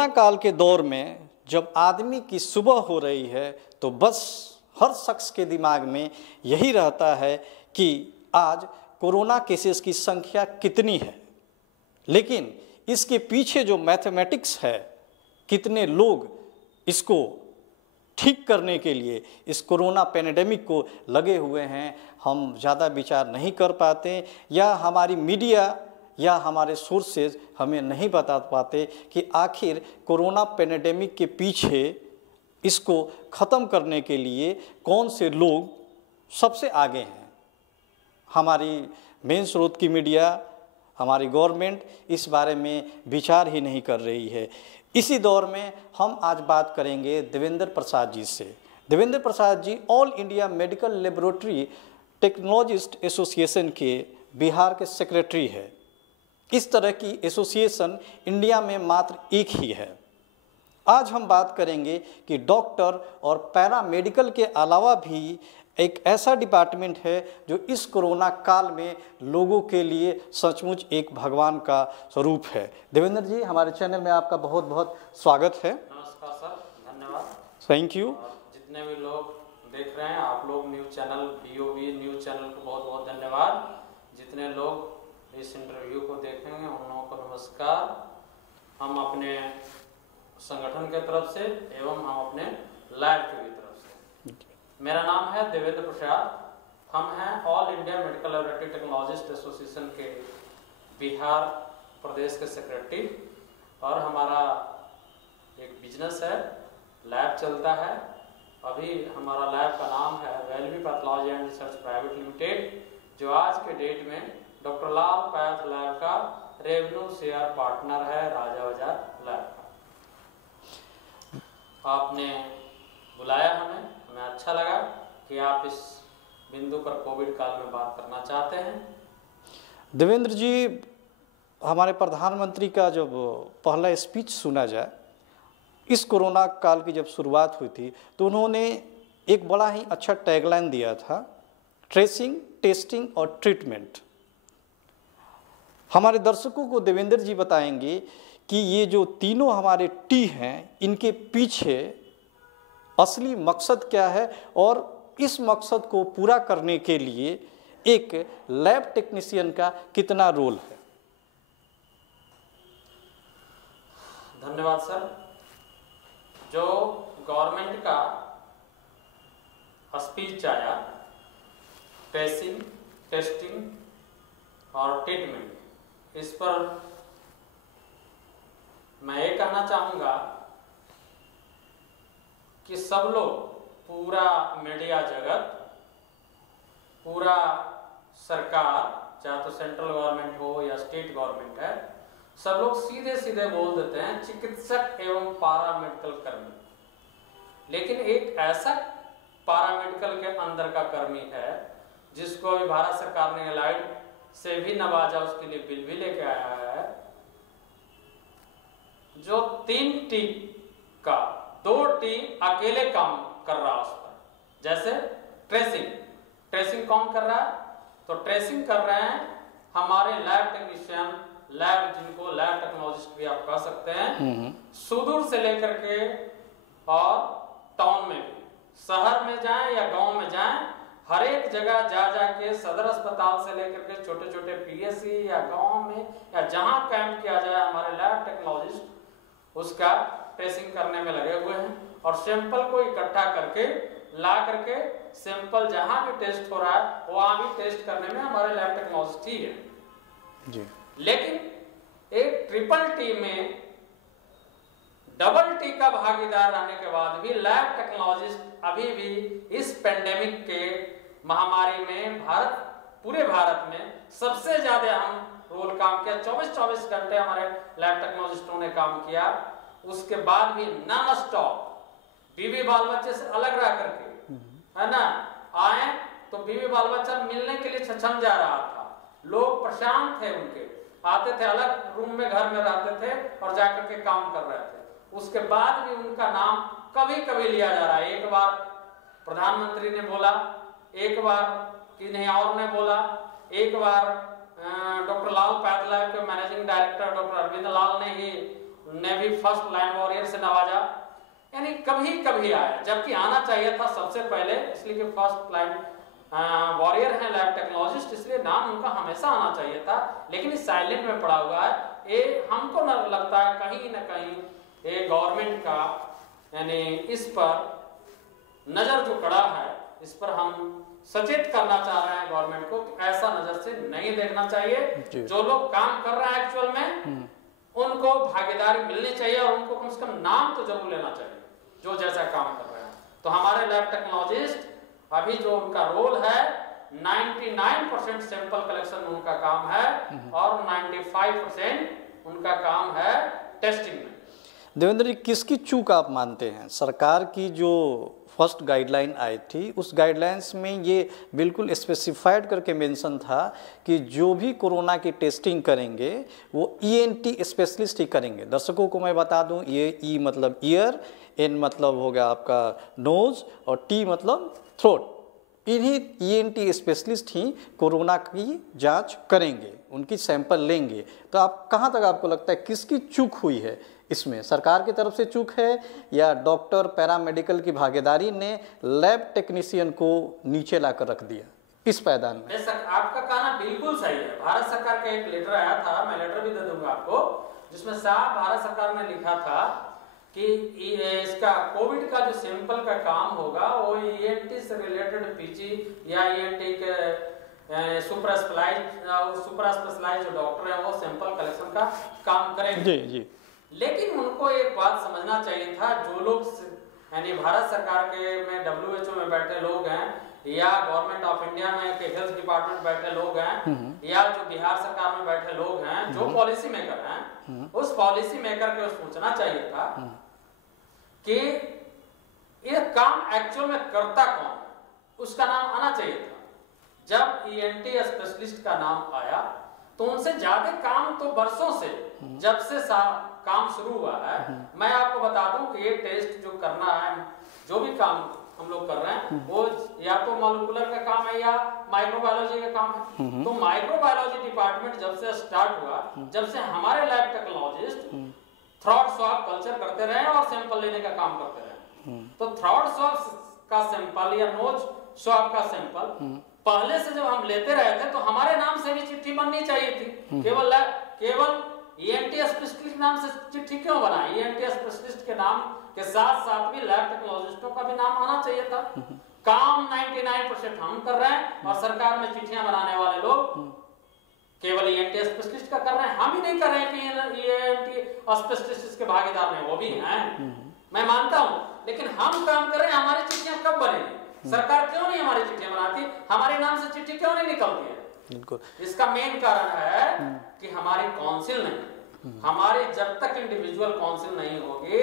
Corona काल के दौर में जब आदमी की सुबह हो रही है तो बस हर शख्स के दिमाग में यही रहता है कि आज कोरोना केसेस की संख्या कितनी है, लेकिन इसके पीछे जो मैथमेटिक्स है, कितने लोग इसको ठीक करने के लिए इस कोरोना पैंडेमिक को लगे हुए हैं, हम ज़्यादा विचार नहीं कर पाते या हमारी मीडिया या हमारे सोर्सेज हमें नहीं बता पाते कि आखिर कोरोना पैंडेमिक के पीछे इसको ख़त्म करने के लिए कौन से लोग सबसे आगे हैं। हमारी मेन स्रोत की मीडिया, हमारी गवर्नमेंट इस बारे में विचार ही नहीं कर रही है। इसी दौर में हम आज बात करेंगे देवेंद्र प्रसाद जी से। Devendra Prasad ji all India medical laboratory technologist association के बिहार के सेक्रेटरी है। इस तरह की एसोसिएशन इंडिया में मात्र एक ही है। आज हम बात करेंगे कि डॉक्टर और पैरामेडिकल के अलावा भी एक ऐसा डिपार्टमेंट है जो इस कोरोना काल में लोगों के लिए सचमुच एक भगवान का स्वरूप है। देवेंद्र जी, हमारे चैनल में आपका बहुत बहुत स्वागत है। नमस्कार सर, धन्यवाद। Thank you. जितने भी लोग देख रहे हैं, आप लोग news channel BOB news channel को बहुत बहुत धन्यवाद। जितने लोग इस इंटरव्यू को देखेंगे उन लोगों को नमस्कार। हम अपने संगठन के तरफ से एवं हम अपने लैब की तरफ से, मेरा नाम है देवेंद्र प्रसाद। हम हैं all India medical laboratory technologist association के बिहार प्रदेश के सेक्रेटरी, और हमारा एक बिजनेस है, लैब चलता है। अभी हमारा लैब का नाम है Welby pathology and research private limited, जो आज के डेट में डॉक्टर लाल पैथ लैब का रेवेन्यू शेयर पार्टनर है, राजा बाजार लैब का। आपने बुलाया हमें अच्छा लगा कि आप इस बिंदु पर कोविड काल में बात करना चाहते हैं। देवेंद्र जी, हमारे प्रधानमंत्री का जब पहला स्पीच सुना जाए, इस कोरोना काल की जब शुरुआत हुई थी तो उन्होंने एक बड़ा ही अच्छा टैगलाइन दिया था, ट्रेसिंग, टेस्टिंग और ट्रीटमेंट। हमारे दर्शकों को देवेंद्र जी बताएंगे कि ये जो तीनों हमारे टी हैं, इनके पीछे असली मकसद क्या है और इस मकसद को पूरा करने के लिए एक लैब टेक्नीशियन का कितना रोल है। धन्यवाद सर। जो गवर्नमेंट का स्पीच आया, ट्रेसिंग, टेस्टिंग और ट्रीटमेंट, इस पर मैं ये कहना चाहूँगा कि सब लोग, पूरा मीडिया जगत, पूरा सरकार, चाहे तो सेंट्रल गवर्नमेंट हो या स्टेट गवर्नमेंट है, सब लोग सीधे सीधे बोल देते हैं चिकित्सक एवं पारामेडिकल कर्मी। लेकिन एक ऐसा पारामेडिकल के अंदर का कर्मी है जिसको अभी भारत सरकार ने एलाइड से भी नवाजा, उसके लिए बिल भी लेके आया है, जो 3 टी का 2 टी अकेले काम कर रहा है उस पर। जैसे ट्रेसिंग कौन कर रहा है? तो ट्रेसिंग कर रहे हैं हमारे लैब टेक्नीशियन, लैब जिनको लैब टेक्नोलॉजिस्ट भी आप कह सकते हैं, सुदूर से लेकर के और टाउन में भी, शहर में जाएं या गांव में जाएं, हर एक जगह जा के सदर अस्पताल से लेकर के छोटे छोटे PSC या गांव में या जहां कैंप किया जाए, हमारे लैब टेक्नोलॉजिस्ट उसका ट्रेसिंग करने में लगे हुए हैं। और सैंपल को इकट्ठा करके ला करके सैंपल जहां भी टेस्ट हो रहा है वहां भी टेस्ट करने में हमारे लैब टेक्नोलॉजिस्ट ही है जी। लेकिन एक ट्रिपल टी में डबल टी का भागीदार रहने के बाद भी लैब टेक्नोलॉजिस्ट अभी भी इस पेंडेमिक के महामारी में पूरे भारत में सबसे ज्यादा अहम रोल काम किया। 24 घंटे हमारे लैब टेक्नोलॉजिस्टों ने काम किया। उसके बाद भी नॉन स्टॉप, बीवी बाल बच्चे से अलग रह करके, है ना, आए तो बीवी बाल बच्चा मिलने के लिए छछन जा रहा था। लोग परेशान थे, उनके आते थे, अलग रूम में घर में रहते थे और जाकर के काम कर रहे थे। उसके बाद भी उनका नाम कभी कभी लिया जा रहा है। एक बार प्रधानमंत्री ने बोला, एक बार कि नहीं और ने बोला, एक बार डॉक्टर लाल पैथ लैब के मैनेजिंग डायरेक्टर डॉक्टर अरविंद लाल ने ही ने भी फर्स्ट लाइन वॉरियर से नवाजा, यानी कभी कभी आया, जबकि आना चाहिए था सबसे पहले, इसलिए कि फर्स्ट लाइन वॉरियर हैं लैब टेक्नोलॉजिस्ट, इसलिए नाम उनका हमेशा आना चाहिए था, लेकिन इस साइलेंट में पड़ा हुआ है। ये हमको न लगता है कहीं ना कहीं ये गवर्नमेंट का यानी इस पर नजर जो कड़ा है, इस पर हम सचेत करना चाह रहे हैं गवर्नमेंट को कि ऐसा नजर से नहीं देखना चाहिए। जो लोग काम कर रहे हैं एक्चुअल में उनको भागीदारी मिलनी चाहिए और उनको कम से कम नाम तो जरूर लेना चाहिए जो जैसा काम कर रहे हैं। तो हमारे लैब टेक्नोलॉजिस्ट अभी जो उनका रोल है 99% सैंपल कलेक्शन में उनका काम है और 95% उनका काम है टेस्टिंग में। देवेंद्र जी, किसकी चूक आप मानते हैं? सरकार की जो फर्स्ट गाइडलाइन आई थी उस गाइडलाइंस में ये बिल्कुल स्पेसिफाइड करके मेंशन था कि जो भी कोरोना की टेस्टिंग करेंगे वो ईएनटी स्पेशलिस्ट ही करेंगे। दर्शकों को मैं बता दूं, ये ई मतलब ईयर, एन मतलब हो गया आपका नोज और टी मतलब थ्रोट। इन्हीं ईएनटी स्पेशलिस्ट ही कोरोना की जांच करेंगे, उनकी सैंपल लेंगे। तो आप कहाँ तक आपको लगता है किसकी चूक हुई है इसमें? सरकार की तरफ से चूक है या डॉक्टर पैरामेडिकल की भागीदारी ने लैब टेक्नीशियन को नीचे लाकर रख दिया इस पायदान में? बेशक आपका कहना बिल्कुल सही है। भारत सरकार का एक लेटर आया था, मैं लेटर भी दे दूंगा आपको, जिसमें साफ भारत सरकार ने लिखा था कि इसका कोविड का जो सैंपल का काम होगा वो ईएनटी से रिलेटेड पीजी या ईएनटी के सुपर स्पेशलाइज्ड जो डॉक्टर है वो सैंपल कलेक्शन का काम करेंगे। जी जी। लेकिन उनको एक बात समझना चाहिए था, जो लोग यानी भारत सरकार के में WHO में बैठे लोग हैं या गवर्नमेंट ऑफ इंडिया में के हेल्थ डिपार्टमेंट बैठे लोग हैं या जो बिहार सरकार में बैठे लोग हैं, जो पॉलिसी मेकर हैं, उस पॉलिसी मेकर को सोचना चाहिए था कि ये काम एक्चुअल में करता कौन है, उसका नाम आना चाहिए था। जब ईएनटी स्पेशलिस्ट का नाम आया तो उनसे ज्यादा काम तो वर्षों से जब से काम शुरू हुआ है। मैं आपको बता दूं कि ये टेस्ट जो करना है, जो भी काम हम लोग कर रहे हैं वो या तो मॉलिक्यूलर का काम है या माइक्रोबायोलॉजी का काम है। तो माइक्रोबायोलॉजी डिपार्टमेंट जब से स्टार्ट हुआ, जब से हमारे lab technologist throat swab culture करते रहे और सैंपल लेने का काम करते रहे। तो थ्रॉट स्वैब का सैंपल या नोज स्वैब का सैंपल पहले से जब हम लेते रहे थे तो हमारे नाम से भी चिट्ठी बननी चाहिए थी। केवल ईएनटी स्पेशलिस्ट नाम से चिट्ठी क्यों बना? ईएनटी स्पेशलिस्ट के नाम के साथ साथ भी लैब टेक्नोलॉजिस्टों का भी नाम आना चाहिए था। काम 99% हम कर रहे हैं और सरकार में चिट्ठियां बनाने वाले लोग केवल ईएनटी स्पेशलिस्ट का कर रहे हैं। हम ही नहीं कर रहे हैं कि ईएनटी स्पेशलिस्ट के भागीदार में वो भी हैं, मैं मानता हूं, लेकिन हम काम कर रहे हैं। हमारी चिट्ठियां कब बनेगी? सरकार क्यों नहीं हमारी चिट्ठियां बनाती? हमारे नाम से चिट्ठी क्यों नहीं निकलती है? इसका मेन कारण है कि हमारी काउंसिल नहीं, हमारी जब तक इंडिविजुअल काउंसिल नहीं होगी,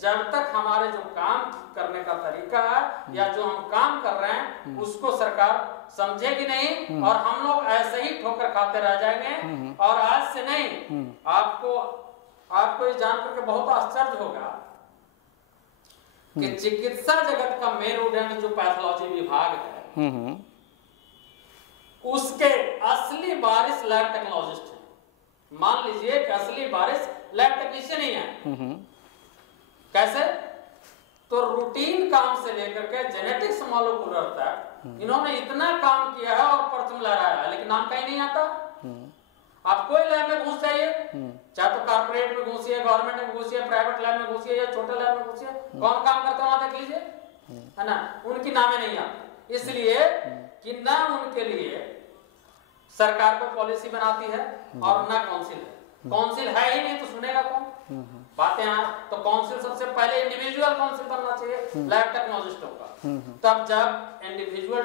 जब तक हमारे जो काम करने का तरीका है या जो हम काम कर रहे हैं उसको सरकार समझेगी नहीं और हम लोग ऐसे ही ठोकर खाते रह जाएंगे। और आज से नहीं, आपको ये जानकर के बहुत आश्चर्य होगा कि चिकित्सा जगत का मेरुदंड जो पैथोलॉजी विभाग है उसके असली वारिस लैब टेक्नोलॉजिस्ट हैं। मान लीजिए कि असली वारिस लैब टेक्नीशियन ही है। कैसे? तो रूटीन काम से लेकर के जेनेटिक्स मॉलिक्यूलर तक इन्होंने इतना काम किया है और परचम लहराया है, लेकिन नाम कहीं नहीं आता। आप कोई लैब में घुस जाइए, चाहे तो कॉर्पोरेट में घुसिए, गवर्नमेंट में घुसिए, प्राइवेट लैब में घुसिए या छोटे लैब में घुसिए, कौन काम करता है वहां देख लीजिए, है ना? उनकी नामे नहीं आती, इसलिए कि ना उनके लिए सरकार को पॉलिसी बनाती है और ना काउंसिल है। काउंसिल है ही नहीं तो सुनेगा कौन बातें? तो काउंसिल सबसे पहले इंडिविजुअल काउंसिल बनना चाहिए लैब टेक्नोलॉजिस्टों का। तब जब इंडिविजुअल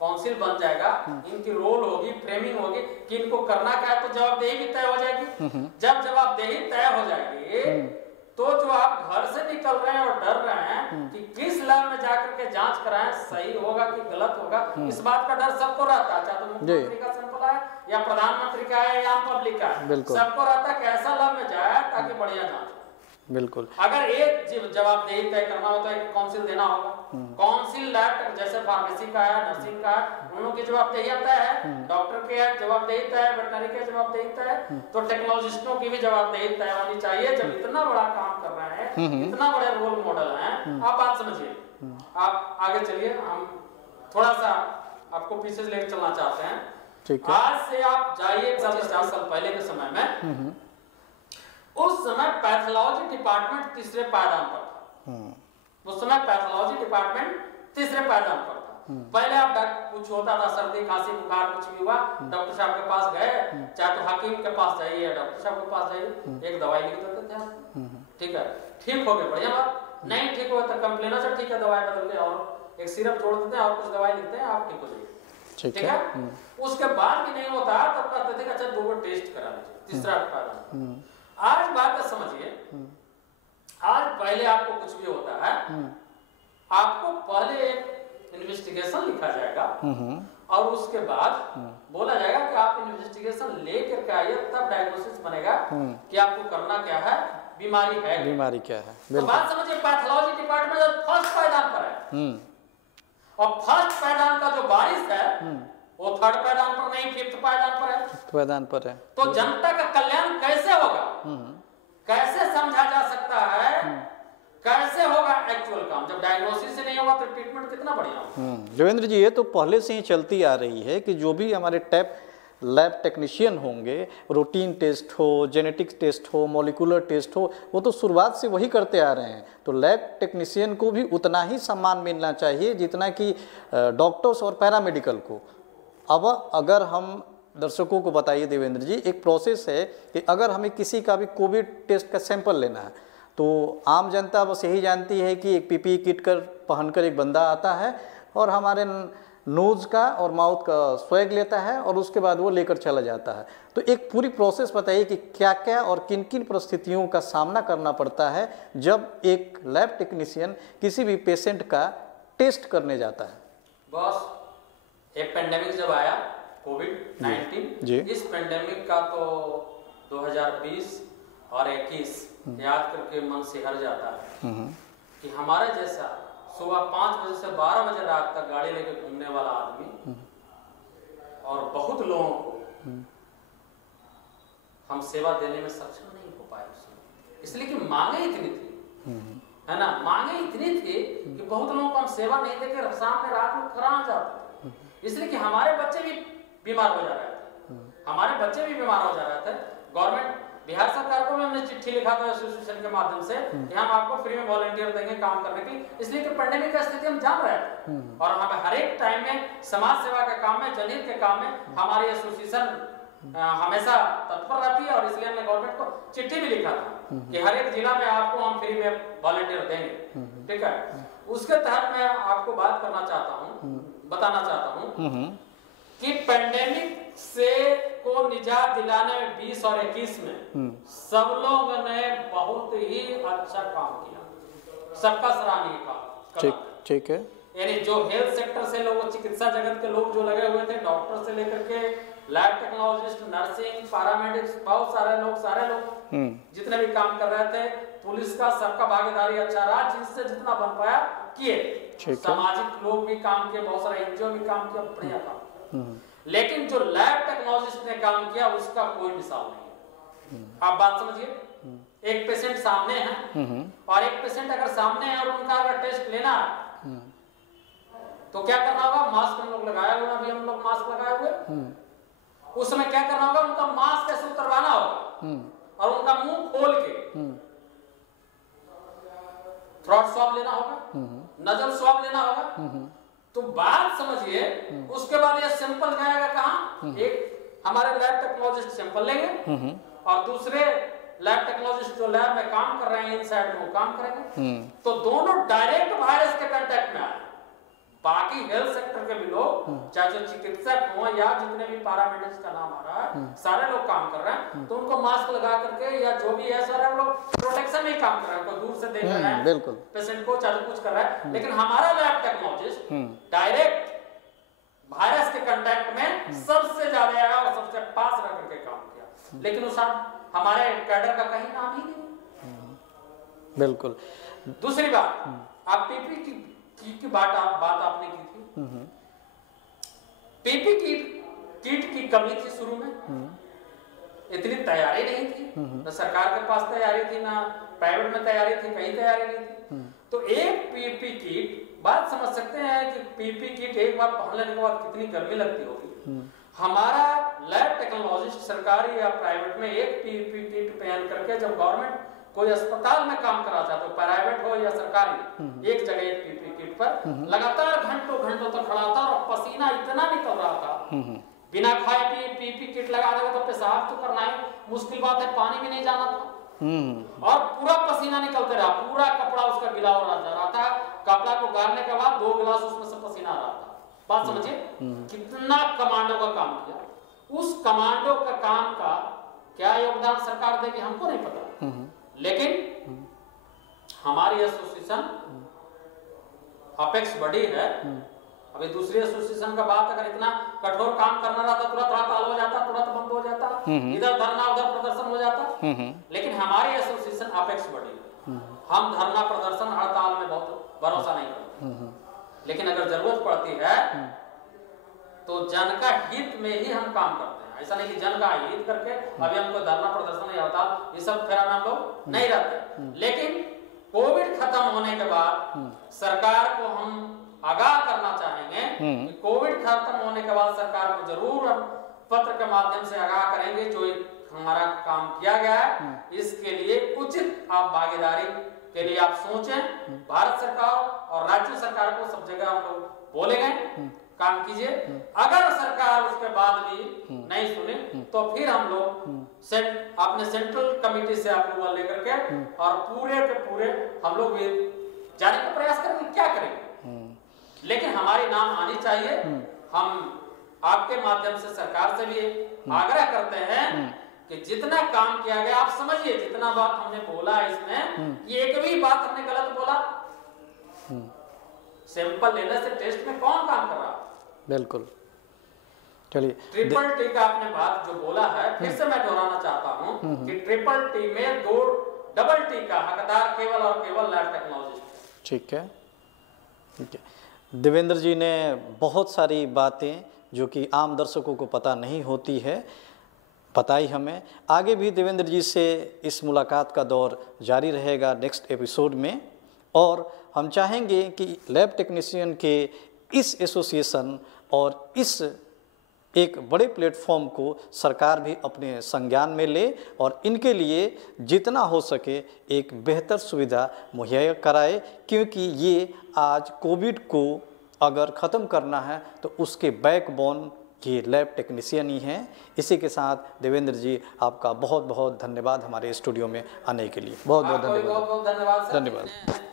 काउंसिल बन जाएगा, इनकी रोल होगी, फ्रेमिंग होगी कि इनको करना क्या है, तो जवाबदेही भी तय हो जाएगी। जब जवाबदेही तय हो जाएगी तो जो आप घर से निकल रहे हैं और डर रहे हैं कि किस लैब में जाकर के जांच कराएं, सही होगा कि गलत होगा, इस बात का डर सबको रहता है, चाहे तो मुख्यमंत्री का सैंपल आए या प्रधानमंत्री का है या आम पब्लिक का है, सबको रहता है कि ऐसा लैब में जाए ताकि बढ़िया जांच हो। बिल्कुल। अगर एक जवाबदेही तय करना हो तो एक काउंसिल देना होगा। काउंसिल लैब जैसे फार्मेसी का है, नर्सिंग का है, उन लोगों की जवाबदेही आता है, डॉक्टर की जवाबदेही तय है, वेटनरी की जवाबदेही तय है, तो टेक्नोलॉजिस्टों की भी जवाबदेही तय होनी चाहिए। जब इतना बड़ा काम कर रहे हैं, इतना बड़े रोल मॉडल हैं, आप बात समझिए। आप आगे चलिए, हम थोड़ा सा आपको पीछे से लेकर चलना चाहते हैं। ठीक है। आज से आप जाइए 50 साल पहले के समय में, उस समय पैथोलॉजी डिपार्टमेंट तीसरे पायदान पर था। उस समय पैथोलॉजी डिपार्टमेंट तीसरे पायदान पर था। पहले आप कुछ होता था, सर्दी खांसी बुखार कुछ भी हुआ, डॉक्टर साहब के पास गए, चाहे तो हकीम के पास जाइए, डॉक्टर साहब के पास जाइए, एक दवाई लिख देते थे आप, ठीक है, ठीक हो गए, बढ़िया बात। नहीं ठीक हो तो कंप्लेन से ठीक है, दवाई बदल के और एक सिरप जोड़ देते हैं और कुछ दवाई लिखते हैं, आप ठीक हो जाइए, ठीक है। उसके बाद भी नहीं होता तब कहते थे अच्छा 2 टेस्ट करा लीजिए, तीसरा पायदान। आज बात समझिए, आज पहले आपको कुछ भी होता है, आपको पहले एक इन्वेस्टिगेशन लिखा जाएगा और उसके बाद बोला जाएगा कि आप इन्वेस्टिगेशन लेकर के आइए, तब डायग्नोसिस बनेगा कि आपको करना क्या है, बीमारी है, बीमारी क्या है। तो बात समझिए, पैथोलॉजी डिपार्टमेंट फर्स्ट पायदान पर है, और फर्स्ट पायदान का जो बारिश है वो 3rd पायदान पर नहीं, 5th पायदान पर है, पायदान पर है। तो जनता का कल्याण कैसे होगा, कैसे समझा जा सकता है, कैसे होगा एक्चुअल काम, जब डायग्नोसिस से नहीं होगा तो ट्रीटमेंट कितना बढ़िया होगा। देवेंद्र जी, ये तो पहले से ही चलती आ रही है कि जो भी हमारे लैब टेक्नीशियन होंगे, रूटीन टेस्ट हो, जेनेटिक्स टेस्ट हो, मॉलिक्यूलर टेस्ट हो, वो तो शुरुआत से वही करते आ रहे हैं। तो लैब टेक्नीशियन को भी उतना ही सम्मान मिलना चाहिए जितना कि डॉक्टर्स और पैरामेडिकल को। अब अगर हम दर्शकों को बताइए देवेंद्र जी, एक प्रोसेस है कि अगर हमें किसी का भी कोविड टेस्ट का सैंपल लेना है, तो आम जनता बस यही जानती है कि एक पीपीई किट पहनकर एक बंदा आता है और हमारे नोज़ का और माउथ का स्वैग लेता है और उसके बाद वो लेकर चला जाता है। तो एक पूरी प्रोसेस बताइए कि क्या क्या और किन किन परिस्थितियों का सामना करना पड़ता है जब एक लैब टेक्नीशियन किसी भी पेशेंट का टेस्ट करने जाता है। बॉस, एक पेंडेमिक जब आया कोविड-19, इस पेंडेमिक का तो 2020 और 21 याद करके मन सिहर जाता है कि हमारे जैसा सुबह 5 बजे से 12 बजे रात तक गाड़ी लेकर घूमने वाला आदमी और बहुत लोगों को हम सेवा देने में सक्षम नहीं हो पाए उसमें, इसलिए कि मांगे इतनी थी, है ना, मांगे इतनी थी कि बहुत लोगों को हम सेवा नहीं देकर शाम में रात में खड़ा जाते थे, इसलिए कि हमारे बच्चे भी बीमार हो जा रहे थे, हमारे बच्चे भी बीमार हो जा रहे थे। गवर्नमेंट बिहार सरकार को भी हमने चिट्ठी लिखा था एसोसिएशन के माध्यम से कि हम आपको फ्री में वॉलंटियर देंगे काम करने के लिए, इसलिए कि पेंडेमिक का स्थिति हम जान रहे थे और हमें हर एक टाइम में समाज सेवा के काम में, जनहित के काम में हमारी एसोसिएशन हमेशा तत्पर रहती है और इसलिए हमने गवर्नमेंट को चिट्ठी भी लिखा था कि हर एक जिला में आपको हम फ्री में वॉलंटियर देंगे, ठीक है। उसके तहत मैं आपको बात करना चाहता हूँ, बताना चाहता हूँ कि पेंडेमिक से को निजात दिलाने में 20 और 21 में सब लोगों ने बहुत ही अच्छा काम किया, सबका सराहनीय काम। ठीक है, यानी जो हेल्थ सेक्टर से लोग, चिकित्सा जगत के लोग जो लगे हुए थे, डॉक्टर से लेकर के लैब टेक्नोलॉजिस्ट, नर्सिंग, पैरामेडिक्स, बहुत सारे लोग जितने भी काम कर रहे थे, पुलिस का सबका भागीदारी अच्छा रहा, जिससे जितना बन पाया किए, सामाजिक लोग भी काम किए, बहुत सारे एनजीओ भी काम किया, बढ़िया काम। लेकिन जो लैब टेक्नोलॉजिस्ट ने काम किया उसका कोई मिसाल नहीं है। आप बात समझिए, एक पेशेंट सामने है और एक पेशेंट अगर सामने है और उनका अगर टेस्ट लेना है तो क्या करना होगा, मास्क हम लोग लगाए हुए, अभी हम लोग मास्क लगाए हुए, उस समय क्या करना होगा, उनका मास्क ऐसे उतरवाना होगा और उनका मुंह खोल के थ्रोट स्वैब लेना होगा, नजल स्वैब लेना होगा। तो बात समझिए, उसके बाद ये सैंपल जाएगा कहाँ, एक हमारे लैब टेक्नोलॉजिस्ट सैंपल लेंगे और दूसरे लैब टेक्नोलॉजिस्ट जो लैब में काम कर रहे हैं इनसाइड में वो काम करेंगे, तो दोनों डायरेक्ट वायरस के कांटेक्ट में आए। बाकी हेल्थ सेक्टर के भी लोग, चाहे जो चिकित्सक हो या जितने भी पैरामेडिक्स का नाम आ रहा है, सारे लोग काम कर रहे हैं, तो उनको मास्क लगा करके या जो भी है सारे लोग प्रोटेक्शन में काम कर रहे हैं, दूर से देख रहे हैं बिल्कुल पेशेंट को, चाहे कुछ कर रहा है। लेकिन हमारा लैब टेक्नोलॉजिस्ट डायरेक्ट वायरस के कांटेक्ट में सबसे ज्यादा आया और सबसे पास रह करके काम किया, लेकिन उस हमारे कैडर का कहीं नाम ही नहीं। बिल्कुल। दूसरी बात, आप पीपी की बात आपने की थी, पीपी किट की कमी थी शुरू में, इतनी तैयारी नहीं थी, न सरकार के पास तैयारी थी, ना प्राइवेट में तैयारी थी, कहीं तैयारी नहीं थी। तो एक पीपी किट, बात समझ सकते हैं कि पीपी किट एक बार पहन लेने के बाद कितनी गर्मी लगती होगी। हमारा लैब टेक्नोलॉजिस्ट सरकारी या प्राइवेट में एक पीपी किट पहन करके जब गवर्नमेंट कोई अस्पताल में काम कराता, तो प्राइवेट हो या सरकारी, एक जगह एक पीपी किट पर लगातार घंटों घंटों तक खड़ा था और पसीना इतना निकल रहा था, बिना खाए पिए पीपी किट लगा देगा तो पेशाब तो करना ही मुश्किल बात है, पानी भी नहीं जाना था और पूरा पसीना निकलते रहा, पूरा कपड़ा उसका गीला हो रहा था, कपड़ा को गाड़ने के बाद 2 गिलास उसमें से पसीना आ रहा था। बात समझिए कितना कमांडो का काम किया। उस कमांडो का काम का क्या योगदान सरकार देगी हमको नहीं पता, लेकिन हमारी एसोसिएशन अपेक्स बड़ी है। अभी दूसरी एसोसिएशन का बात, अगर इतना कठोर काम करना रहा था तुरंत हड़ताल हो जाता, तुरंत बंद हो जाता, इधर धरना उधर प्रदर्शन हो जाता, लेकिन हमारी एसोसिएशन अपेक्स बड़ी है। हम धरना प्रदर्शन हड़ताल में बहुत भरोसा नहीं करते, लेकिन अगर जरूरत पड़ती है तो जन का हित में ही हम काम करते हैं। ऐसा नहीं कि जन का हित करके अभी हमको धरना प्रदर्शन या हड़ताल ये सब फेरा में हम लोग नहीं रहते, लेकिन कोविड खत्म होने के बाद सरकार को हम आगाह करना चाहेंगे कि कोविड खत्म होने के बाद सरकार को जरूर हम पत्र के माध्यम से आगाह करेंगे, जो हमारा काम किया गया है इसके लिए उचित आप भागीदारी के लिए आप सोचें। भारत सरकार और राज्य सरकार को सब जगह हम लोग बोलेंगे काम कीजिए। अगर सरकार उसके बाद भी नहीं सुने तो फिर हम लोग अपने सेंट्रल कमेटी से अप्रूवल लेकर के और पूरे के पूरे हम लोग भी जाने का प्रयास करेंगे, क्या करेंगे, लेकिन हमारी नाम आनी चाहिए। हम आपके माध्यम से सरकार से भी आग्रह करते हैं कि जितना काम किया गया, आप समझिए जितना बात हमने बोला इसमें, ये एक भी बात हमने गलत बोला? सैंपल लेने से टेस्ट में कौन काम कर रहा? बिल्कुल। चलिए, ट्रिपल टी का आपने बात जो बोला है, फिर से मैं दोहराना चाहता हूं कि ट्रिपल टी में डबल टी का हकदार केवल और केवल लैब टेक्नोलॉजिस्ट। ठीक है, ठीक है। देवेंद्र जी ने बहुत सारी बातें जो कि आम दर्शकों को पता नहीं होती है बताई हमें। आगे भी देवेंद्र जी से इस मुलाकात का दौर जारी रहेगा नेक्स्ट एपिसोड में, और हम चाहेंगे कि लैब टेक्नीशियन के इस एसोसिएशन और इस एक बड़े प्लेटफॉर्म को सरकार भी अपने संज्ञान में ले और इनके लिए जितना हो सके एक बेहतर सुविधा मुहैया कराए, क्योंकि ये आज कोविड को अगर ख़त्म करना है तो उसके बैकबोन ये लैब टेक्नीशियन ही हैं। इसी के साथ देवेंद्र जी आपका बहुत बहुत धन्यवाद हमारे स्टूडियो में आने के लिए। बहुत बहुत धन्यवाद। बहुत धन्यवाद। धन्यवाद।